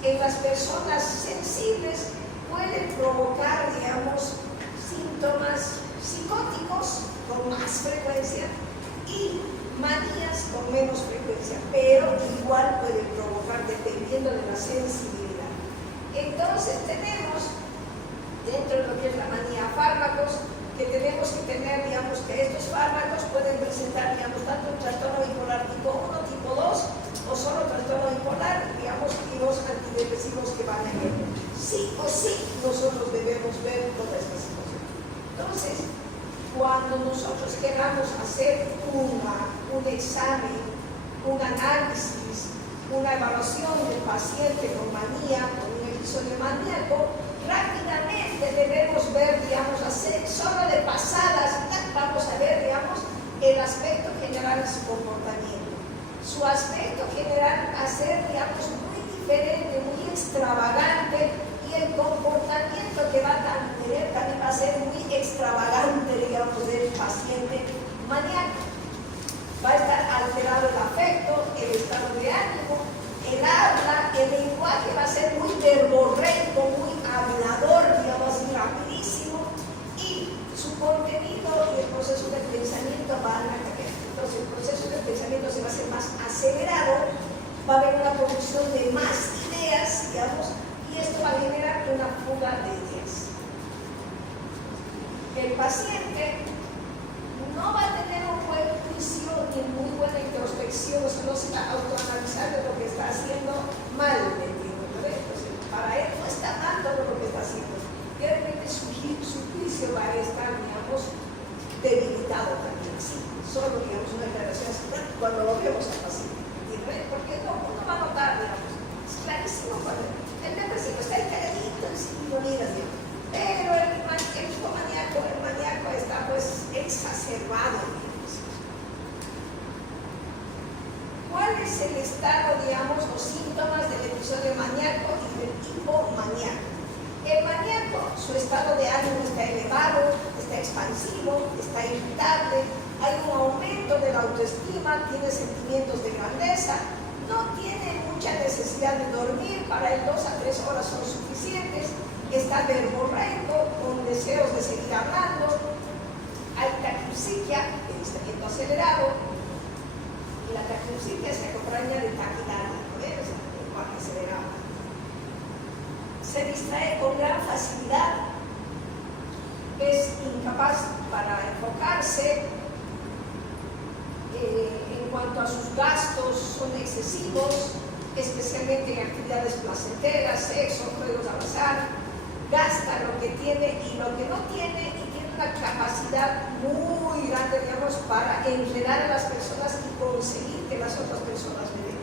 en las personas sensibles pueden provocar, digamos, síntomas psicóticos con más frecuencia y manías con menos frecuencia, pero igual pueden provocar dependiendo de la sensibilidad. Entonces tenemos, dentro de lo que es la manía, fármacos, que tenemos que tener, digamos, que estos fármacos pueden presentar, digamos, tanto un trastorno bipolar tipo 1, tipo 2, o solo trastorno bipolar, digamos, y los antidepresivos que van a ir. Sí o sí, nosotros debemos ver toda esta situación. Entonces, cuando nosotros queramos hacer un examen, un análisis, una evaluación del paciente con manía, con un episodio maníaco, rápidamente debemos ver, digamos, hacer solo de pasadas, vamos a ver, digamos, el aspecto general de su comportamiento. Su aspecto general va a ser, digamos, muy diferente, muy extravagante, y el comportamiento que va a tener también va a ser muy extravagante, digamos, del paciente maníaco. Va a estar alterado el afecto, el estado de ánimo, el habla, el lenguaje va a ser muy verborreico, muy hablador, digamos así, rapidísimo, y su contenido y el proceso del pensamiento van a cambiar. Entonces el proceso del pensamiento se va a hacer más acelerado, va a haber una producción de más ideas, digamos, y esto va a generar una fuga de ideas. El paciente no va a tener un buen juicio ni muy buena introspección, o sea, no se va a autoanalizar de lo que está haciendo mal, entonces, para él no está mal todo lo que está haciendo. Y realmente su juicio va a estar, digamos, debilitado también, sí. Solo, digamos, una declaración así, cuando lo vemos al paciente, ¿entiendes? Porque uno va a notar, digamos, es clarísimo cuando el depresivo está encaradito en 5 días, digamos. Pero el maníaco está pues exacerbado. ¿Cuál es el estado, digamos, los síntomas del episodio maníaco y del hipomaníaco? El maníaco, su estado de ánimo está elevado, está expansivo, está irritable, hay un aumento de la autoestima, tiene sentimientos de grandeza, no tiene mucha necesidad de dormir, para él 2 a 3 horas son suficientes, está verborreico, con deseos de seguir hablando, hay taquipsiquia, pensamiento acelerado, y la taquipsiquia se acompaña de taquicardia, ¿no ves? Lenguaje acelerado. Se distrae con gran facilidad, es incapaz para enfocarse, en cuanto a sus gastos son excesivos, especialmente en actividades placenteras, sexo, juegos al azar, gasta lo que tiene y lo que no tiene, y tiene una capacidad muy grande, digamos, para enredar a las personas y conseguir que las otras personas le den.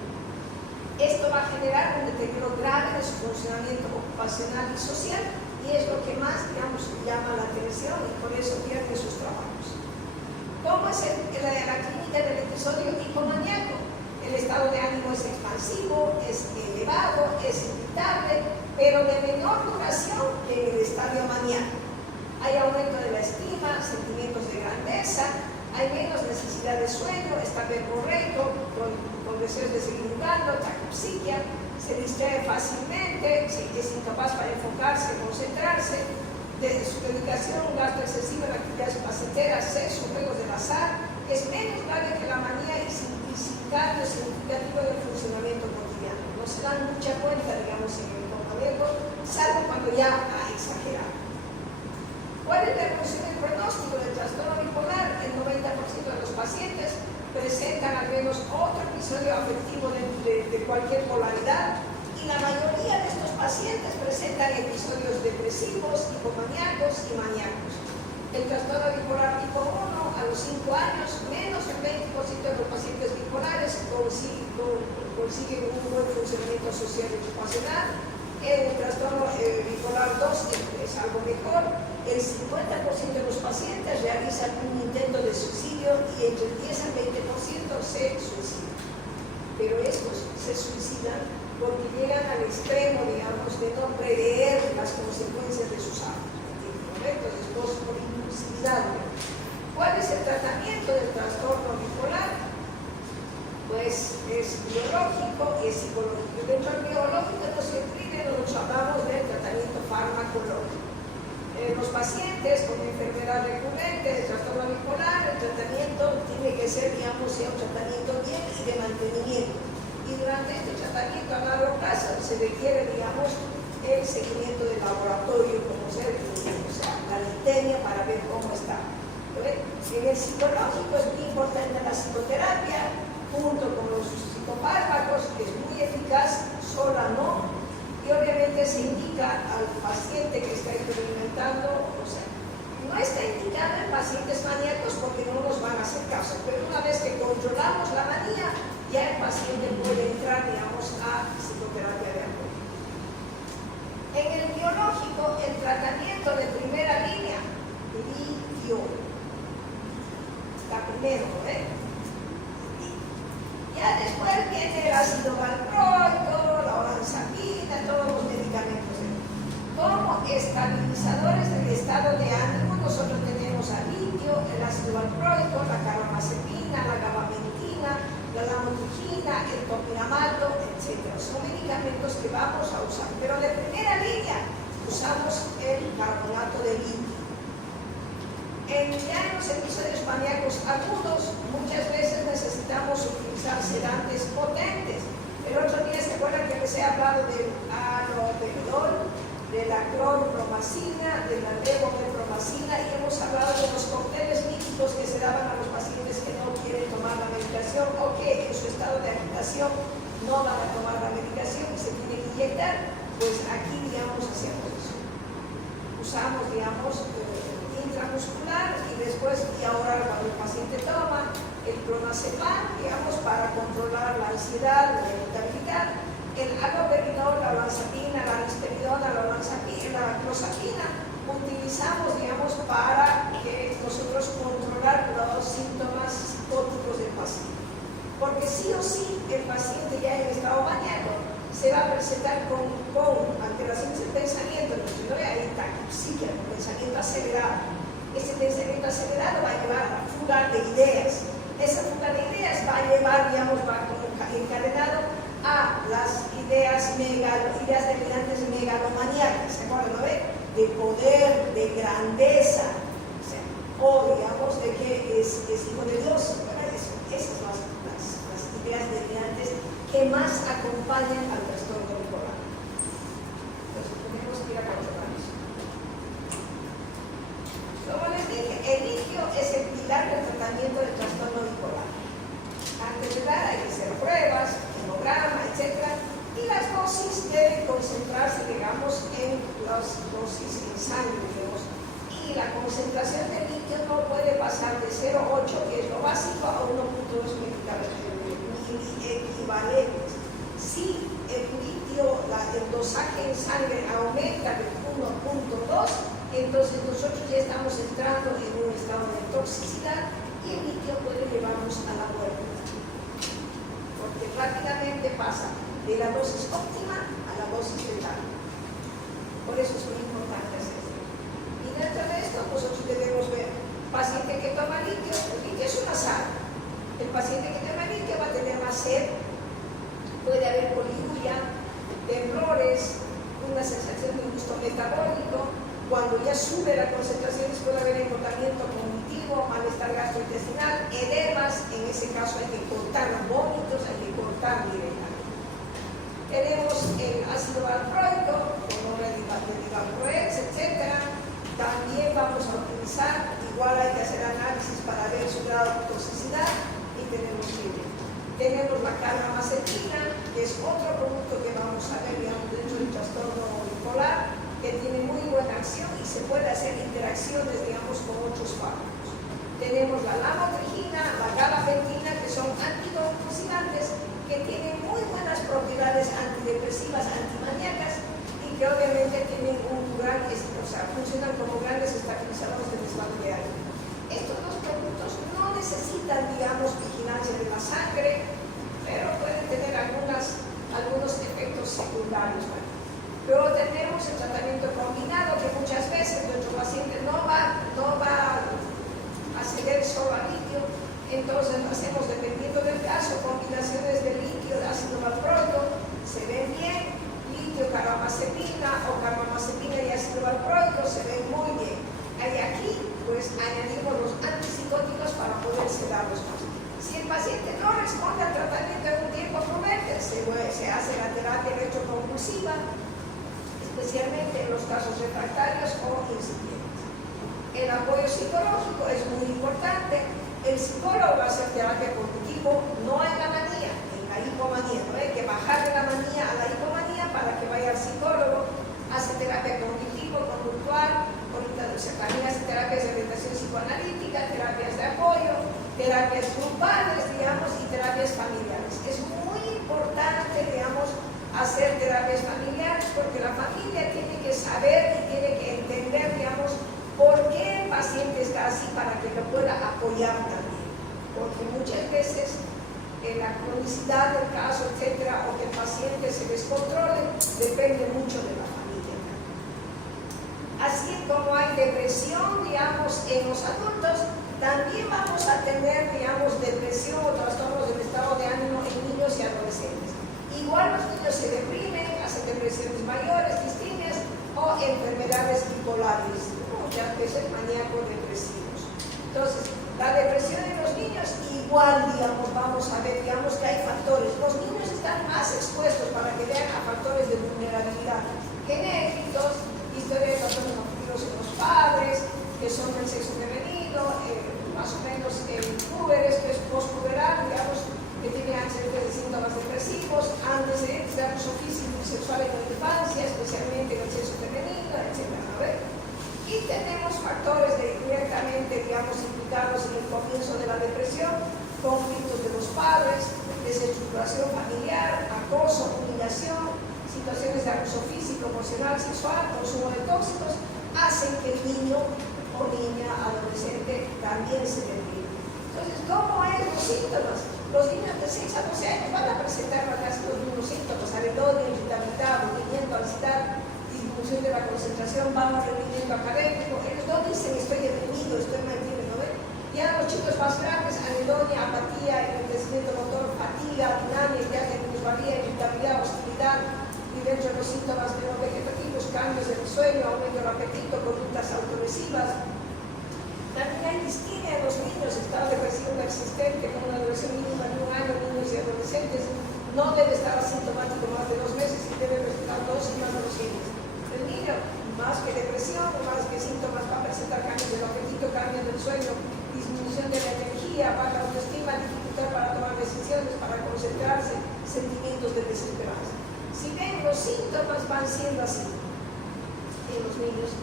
Esto va a generar un deterioro grave de su funcionamiento ocupacional y social, y es lo que más, digamos, llama la atención, y por eso pierde sus trabajos. ¿Cómo es la clínica del episodio hipomaníaco? El estado de ánimo es expansivo, es elevado, es irritable, pero de menor duración que el estadio maníaco. Hay aumento de la estima, sentimientos de grandeza, hay menos necesidad de sueño, está verborreico, con deseos de seguir jugando, taquipsiquia, se distrae fácilmente, es incapaz para enfocarse, concentrarse, de su dedicación, un gasto excesivo en actividades placenteras, sexo, juegos del azar, es menos grave que la manía y sin cambio significativo del funcionamiento cotidiano. No se dan mucha cuenta, digamos, en el comportamiento, salvo cuando ya ha exagerado. ¿Cuál es la evolución del pronóstico del trastorno bipolar? El 90% de los pacientes presentan al menos otro episodio afectivo de cualquier polaridad, y la mayoría de estos pacientes presentan episodios depresivos, hipomaníacos y maníacos. El trastorno bipolar tipo 1, a los 5 años, menos del 20% de los pacientes bipolares consiguen un buen funcionamiento social y ocupacional. El trastorno bipolar 2 es algo mejor. El 50% de los pacientes realizan un intento de suicidio, y entre el 10 al 20% se suicidan. Pero estos se suicidan porque llegan al extremo, digamos, de no prever las consecuencias de sus actos. Entonces, por impulsividad. ¿Cuál es el tratamiento del trastorno bipolar? Pues es biológico y es psicológico. Dentro del biológico, entonces, primero nos hablamos del tratamiento farmacológico. Los pacientes con enfermedad recurrente de trastorno bipolar, el tratamiento tiene que ser, digamos, un tratamiento bien y de mantenimiento. Y durante este tratamiento a largo plazo se requiere, digamos, el seguimiento del laboratorio, como ser, o sea, la litemia para ver cómo está. En el psicológico es muy importante la psicoterapia, junto con los psicofármacos, que es muy eficaz, sola no, y obviamente se indica al paciente que está experimentando, o sea, no está indicado en pacientes maníacos porque no nos van a hacer caso, pero una vez que controlamos la manía, ya el paciente puede entrar, digamos, a psicoterapia de apoyo. En el biológico, el tratamiento de primera línea, litio, está primero, ya después viene el ácido valproico, la olanzapina, todos los medicamentos. Como estabilizadores del estado de ánimo, nosotros tenemos al litio, el ácido valproico, la carbamazepina, la gabapentina, la lamotrigina, el topinamato, etc. Son medicamentos que vamos a usar, pero de primera línea usamos el carbonato de litio. Ya en los episodios maníacos agudos, muchas veces necesitamos utilizar sedantes potentes. El otro día se acuerdan que les he hablado del haloperidol, de la clorpromacina, de la levomepromacina, y hemos hablado de los cócteles míticos que se daban a los pacientes que no quieren tomar la medicación o que en su estado de agitación no van a tomar la medicación y se tienen que inyectar. Pues aquí, digamos, hacemos eso. Usamos, digamos, intramuscular, y después, y ahora cuando el paciente toma el clonazepam, digamos, para controlar la ansiedad, la irritabilidad, el haloperidol, la olanzapina, la risperidona, la clozapina, utilizamos, digamos, para que nosotros controlar los síntomas psicóticos del paciente. Porque sí o sí, el paciente ya en estado maníaco se va a presentar con con alteraciones del pensamiento, no hay taquipsiquia, un pensamiento acelerado. Ese pensamiento acelerado va a llevar a fuga de ideas. Esa fuga de ideas va a llevar, digamos, va como encadenado a las ideas delirantes megalomaníacas, ¿se acuerdan, no ve? De poder, de grandeza, o digamos de que es hijo de Dios, ¿verdad? Esas son las ideas delirantes que más acompañan al trastorno bipolar. Entonces tenemos que ir a controlarnos. Como les dije, el litio es el pilar del tratamiento del trastorno bipolar. Antes de dar hay que hacer pruebas, hemograma, etc. Y las dosis deben concentrarse, digamos, en las dosis en sangre, digamos. Y la concentración de litio no puede pasar de 0,8, que es lo básico, a 1,2 equivalentes. Si el litio, el dosaje en sangre aumenta de 1,2, entonces nosotros ya estamos entrando en un estado de toxicidad y el litio puede llevarnos a la muerte. Porque rápidamente pasa de la dosis óptima a la dosis letal. Por eso es muy importante hacer esto. Y dentro de esto nosotros debemos ver, paciente que toma litio, el litio es una sal. El paciente que toma litio va a tener más sed, puede haber poliguria, temblores, una sensación de gusto metabólico. Cuando ya sube la concentración puede haber engordamiento cognitivo, malestar gastrointestinal, edemas, en ese caso hay que cortar los vómitos, hay que cortar directamente. Tenemos el ácido valproico, como el valproex, etc. También vamos a utilizar, igual hay que hacer análisis para ver su grado de toxicidad y tenemos libre. Tenemos la carbamazepina, que es otro producto que vamos a ver, digamos, dentro del trastorno bipolar, que tiene muy buena acción y se puede hacer interacciones, digamos, con otros fármacos. Tenemos la lamotrigina, la gabapentina, que son anticonvulsivantes, que tienen muy buenas propiedades antidepresivas, antimaníacas, y que obviamente tienen funcionan como grandes estabilizadores de desvalo de ánimo. Estos dos productos no necesitan, digamos, vigilancia de la sangre, pero pueden tener algunos efectos secundarios. Luego tenemos el tratamiento combinado, que muchas veces nuestro paciente no va a ceder solo a litio, entonces hacemos, dependiendo del caso, combinaciones de litio, de ácido valproico, se ven bien, litio, carbamazepina o carbamazepina y ácido valproico se ven muy bien. Y aquí, pues, añadimos los antipsicóticos para poder sedarlos más. Si el paciente no responde al tratamiento en un tiempo prudente, se hace la terapia electroconvulsiva, especialmente en los casos refractarios o incipientes. El apoyo psicológico es muy importante. El psicólogo va a hacer terapia cognitivo, no en la manía, en la hipomanía. No hay que bajar de la manía a la hipomanía para que vaya al psicólogo. Hace terapia cognitivo-conductual, también hace terapias de orientación psicoanalítica, terapias de apoyo, terapias grupales, digamos, y terapias familiares. Es muy importante, digamos, hacer terapias familiares porque la familia tiene que saber y tiene que entender, digamos, por qué el paciente está así para que lo pueda apoyar también. Porque muchas veces la cronicidad del caso, etcétera, o que el paciente se descontrole, depende mucho de la familia. Así como hay depresión, digamos, en los adultos, también vamos a tener, digamos, depresión o trastornos del estado de ánimo en niños y adolescentes. Igual los niños se deprimen, hacen depresiones mayores, distintas, o enfermedades bipolares, muchas veces maníaco-depresivos. Entonces, la depresión en los niños, igual, digamos, vamos a ver, digamos que hay factores. Los niños están más expuestos, para que vean, a factores de vulnerabilidad genéticos, historia de patrones nocturnos en los padres, que son del sexo femenino, más o menos púberes, que es postpuberal, digamos, que tienen antecedentes de síntomas depresivos, antecedentes de abuso físico y sexual en la infancia, especialmente en el sexo femenino, etc. Y tenemos factores directamente, digamos, implicados en el comienzo de la depresión, conflictos de los padres, desestructuración familiar, acoso, humillación, situaciones de abuso físico, emocional, sexual, consumo de tóxicos, hacen que el niño o niña, adolescente, también se deprime. Entonces, ¿cómo es los síntomas? Los niños de 6 a 12 años van a presentar casi los mismos síntomas: anedonia, irritabilidad, aburrimiento, ansiedad, disminución de la concentración, bajo rendimiento académico. Ellos no dicen estoy deprimido, estoy mantenido, ¿no ven? Ya los chicos más grandes, anedonia, apatía, enlentecimiento motor, fatiga, dinamia, minusvalía, irritabilidad, hostilidad, y dentro de los síntomas neurovegetativos, cambios del sueño, aumento del apetito, conductas autolesivas. También hay distimia en los niños, estado de depresión persistente con una duración mínima de 1 año, niños y adolescentes. No debe estar asintomático más de 2 meses y debe presentar 2 semanas los siguientes. El niño, más que depresión, más que síntomas, va a presentar cambios del apetito, cambios del sueño, disminución de la energía, baja autoestima, dificultad para tomar decisiones, para concentrarse, sentimientos de desesperanza. Si ven, los síntomas van siendo así en los niños.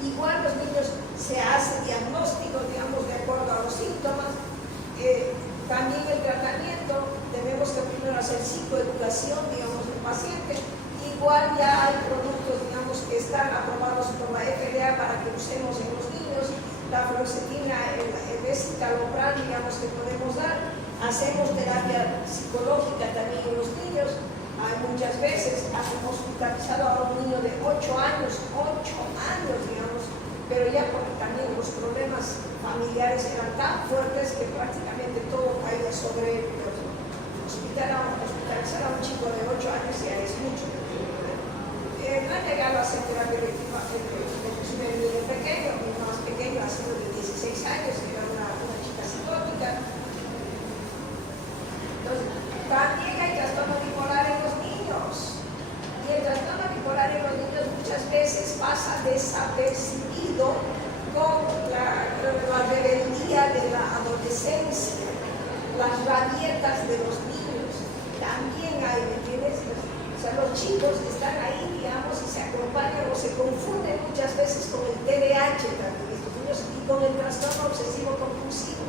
Igual los niños se hace diagnóstico, digamos, de acuerdo a los síntomas. También el tratamiento, tenemos que primero hacer psicoeducación, digamos, del paciente. Igual ya hay productos, digamos, que están aprobados por la FDA para que usemos en los niños. La fluoxetina, el escitalopram, digamos, que podemos dar. Hacemos terapia psicológica también en los niños. Hay muchas veces hemos hospitalizado a un niño de 8 años, digamos, pero ya porque también los problemas familiares eran tan fuertes que prácticamente todo caía sobre él. Hospitalizar a un chico de 8 años ya es mucho. No he llegado a hacer terapia electiva, inclusive el niño pequeño, mi más pequeño ha sido de 16 años, era una chica psicótica. Entonces, también hay trastorno bipolar en los niños. Y el trastorno bipolar en los niños muchas veces pasa desapercibido con la rebeldía de la adolescencia, las rabietas de los niños. También hay, ¿me entiendes? O sea, los chicos están ahí, digamos, y se acompañan o se confunden muchas veces con el TDAH también, estos niños, y con el trastorno obsesivo compulsivo.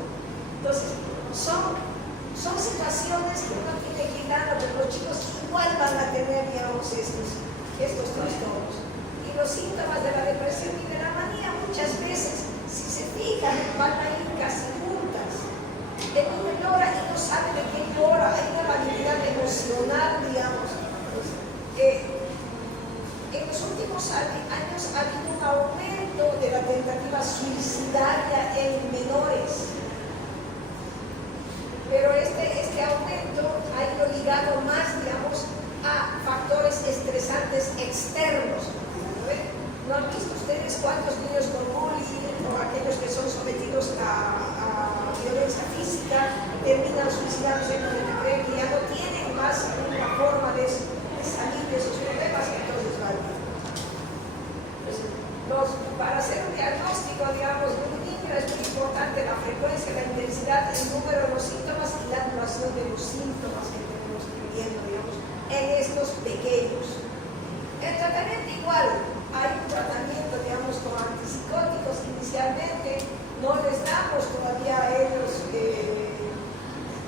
Entonces, son situaciones que uno tiene que ir dando, pero los chicos igual van a tener, digamos, estos trastornos. Y los síntomas de la depresión y de la manía muchas veces, si se fijan, van a ir casi juntas. El niño llora y no sabe de qué llora, hay una variedad emocional, digamos. En los últimos años ha habido un aumento de la tentativa suicidaria en menores. Pero este aumento ha ido ligado más, digamos, a factores estresantes externos. ¿No han visto ustedes cuántos niños con bullying o aquellos que son sometidos a violencia física terminan suicidándose porque creen que ya no tienen más una forma de salir de esos problemas, entonces van? Para hacer un diagnóstico, digamos, de un niño es muy importante la frecuencia, la intensidad, el número de los síntomas y la duración de los síntomas que tenemos que ir viendo, digamos, en estos pequeños. El tratamiento igual, hay un tratamiento, digamos, con antipsicóticos inicialmente, no les damos todavía a ellos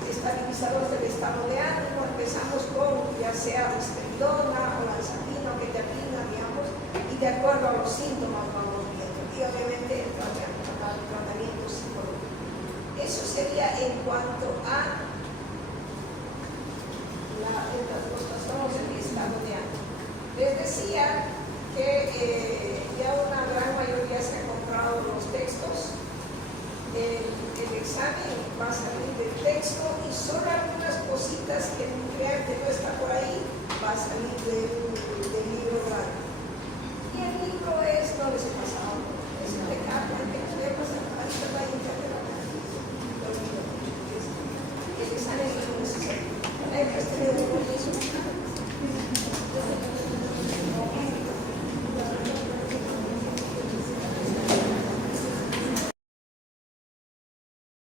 estabilizadores del estado de ánimo, empezamos con ya sea risperidona o lanzapina o quetiapina, digamos, y de acuerdo a los síntomas vamos viendo, y obviamente el tratamiento psicológico. Eso sería en cuanto a los trastornos del estado de ánimo. Les decía que ya una gran mayoría se ha comprado los textos. El examen va a salir del texto y solo algunas cositas que crean que no está por ahí va a salir del libro grande. Y el libro es, no les he pasado, es un recado, que nos voy a pasar ahorita va a internet. El examen es muy necesario. Hay que tener un